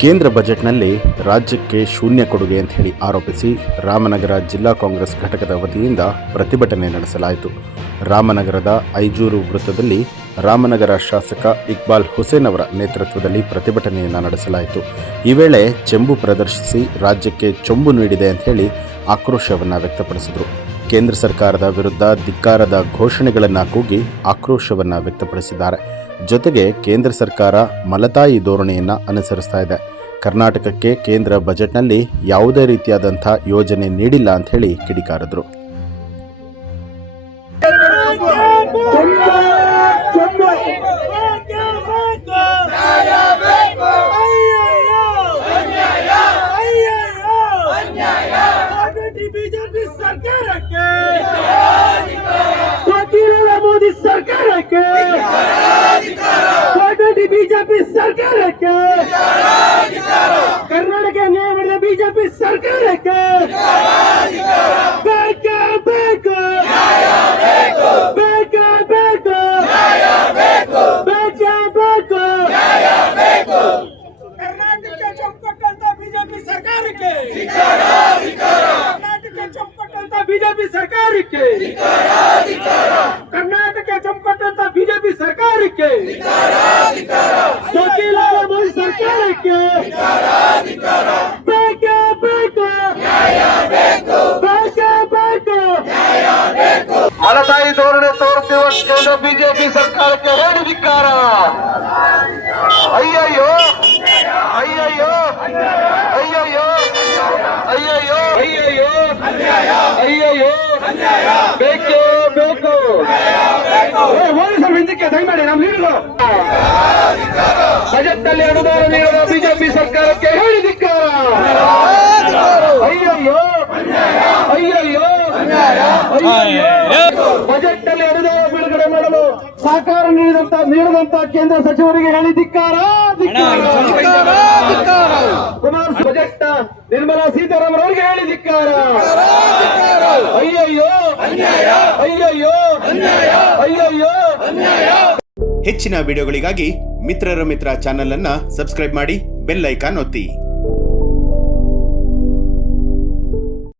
ಕೇಂದ್ರ ಬಜೆಟ್ನಲ್ಲಿ ರಾಜ್ಯಕ್ಕೆ ಶೂನ್ಯ ಕೊಡುಗೆ ಅಂತ ಹೇಳಿ ಆರೋಪಿಸಿ ರಾಮನಗರ ಜಿಲ್ಲಾ ಕಾಂಗ್ರೆಸ್ ಘಟಕದ ವತಿಯಿಂದ ಪ್ರತಿಭಟನೆ ನಡೆಸಲಾಯಿತು. ರಾಮನಗರದ ಐಜೂರು ವೃತ್ತದಲ್ಲಿ ರಾಮನಗರ ಶಾಸಕ ಇಕ್ಬಾಲ್ ಹುಸೇನ್ ಅವರ ನೇತೃತ್ವದಲ್ಲಿ ಪ್ರತಿಭಟನೆಯನ್ನು ನಡೆಸಲಾಯಿತು. ಈ ವೇಳೆ ಚೆಂಬು ಪ್ರದರ್ಶಿಸಿ ರಾಜ್ಯಕ್ಕೆ ಚೊಂಬು ನೀಡಿದೆ ಅಂತ ಹೇಳಿ ಆಕ್ರೋಶವನ್ನು ವ್ಯಕ್ತಪಡಿಸಿದರು. ಕೇಂದ್ರ ಸರ್ಕಾರದ ವಿರುದ್ಧ ಧಿಕ್ಕಾರದ ಘೋಷಣೆಗಳನ್ನು ಕೂಗಿ ಆಕ್ರೋಶವನ್ನು ವ್ಯಕ್ತಪಡಿಸಿದ್ದಾರೆ ಜೊತೆಗೆ ಕೇಂದ್ರ ಸರ್ಕಾರ ಮಲತಾಯಿ ಧೋರಣೆಯನ್ನು ಅನುಸರಿಸ್ತಾ ಇದೆ ಕರ್ನಾಟಕಕ್ಕೆ ಕೇಂದ್ರ ಬಜೆಟ್ನಲ್ಲಿ ಯಾವುದೇ ರೀತಿಯಾದಂಥ ಯೋಜನೆ ನೀಡಿಲ್ಲ ಅಂತ ಹೇಳಿ ಕಿಡಿಕಾರಿದ್ರು ಸರ್ಕಾರಕ್ಕೆ ವಕೀಲರ ಮೋದಿ ಸರ್ಕಾರಕ್ಕೆ ಕೋಟಡಿ ಬಿಜೆಪಿ ಸರ್ಕಾರಕ್ಕೆ ಕರ್ನಾಟಕ ನ್ಯಾಯ ಮಾಡಿದ ಬಿಜೆಪಿ ಸರ್ಕಾರಕ್ಕೆ ಬೇಕೇ ಬೇಕು ಬೇಕೇ ಬೇಕು ಬೇಕೇ ಬೇಕು ಕರ್ನಾಟಕ ಚೊಕ್ಕೊಟ್ಟಂತ ಬಿಜೆಪಿ ಸರ್ಕಾರಕ್ಕೆ ಕರ್ನಾಟಕ ಚೊಕ್ಕೊಟ್ಟಂತ ಬಿಜೆಪಿ ಸರ್ಕಾರಕ್ಕೆ ಕರ್ನಾಟಕ ಚೊಕ್ಕೊಟ್ಟಂತ ಬಿಜೆಪಿ ಸರ್ಕಾರಕ್ಕೆ ವಕೀಲರ ಮೋದಿ ಸರ್ಕಾರಕ್ಕೆ ಬೇಕೇ ಬೇಕು ಬೇಕೇ ಬೇಕು ಮಲತಾಯಿ ಧೋರಣೆ ತೋರುತ್ತಿರುವ ಕೇಂದ್ರ ಬಿಜೆಪಿ ಸರ್ಕಾರಕ್ಕೆ ಹೇಳಿ ಧಿಕ್ಕಾರ. ಅಯ್ಯಯ್ಯೋ ಅಯ್ಯಯ್ಯೋ ಅಯ್ಯಯ್ಯೋ ಅಯ್ಯಯ್ಯೋ ಅಯ್ಯಯ್ಯೋ ಅಯ್ಯಯ್ಯೋ ಬೇಕೇ ಬೇಕು. ಹಿಂದಕ್ಕೆ ದಯಮಾಡಿ ನಾವು ನೀಡಲು ಬಜೆಟ್ನಲ್ಲಿ ಅನುದಾನ ನೀಡುವ ಬಿಜೆಪಿ ಸರ್ಕಾರಕ್ಕೆ ಹೇಳಿ ಧಿಕ್ಕಾರ ಅಯ್ಯಯ್ಯೋ ಅಯ್ಯಯ್ಯೋ ಅಯ್ಯಯ್ಯೋ ಬಜೆಟ್ನಲ್ಲಿ ಅನುದಾನ ಬಿಡುಗಡೆ ಮಾಡಲು ಸಹಕಾರ ನೀಡಿದಂತ ನೀಡಿದಂತ ಕೇಂದ್ರ ಸಚಿವರಿಗೆ ಹೇಳಿ ಧಿಕ್ಕಾರ ಕುಮಾರ್ ಬಜೆಟ್ ನಿರ್ಮಲಾ ಸೀತಾರಾಮನ್ ಅವರಿಗೆ ಹೇಳಿ ಧಿಕ್ಕಾರ. ಅಯ್ಯಯ್ಯೋ. ಅಯ್ಯಯ್ಯೋ. ಅಯ್ಯಯ್ಯೋ. ಹೆಚ್ಚಿನ ವಿಡಿಯೋಗಳಿಗಾಗಿ ಮಿತ್ರರ ಮಿತ್ರ ಚಾನೆಲ್ ಅನ್ನ ಸಬ್ಸ್ಕ್ರೈಬ್ ಮಾಡಿ ಬೆಲ್ ಐಕಾನ್ ಒತ್ತಿ.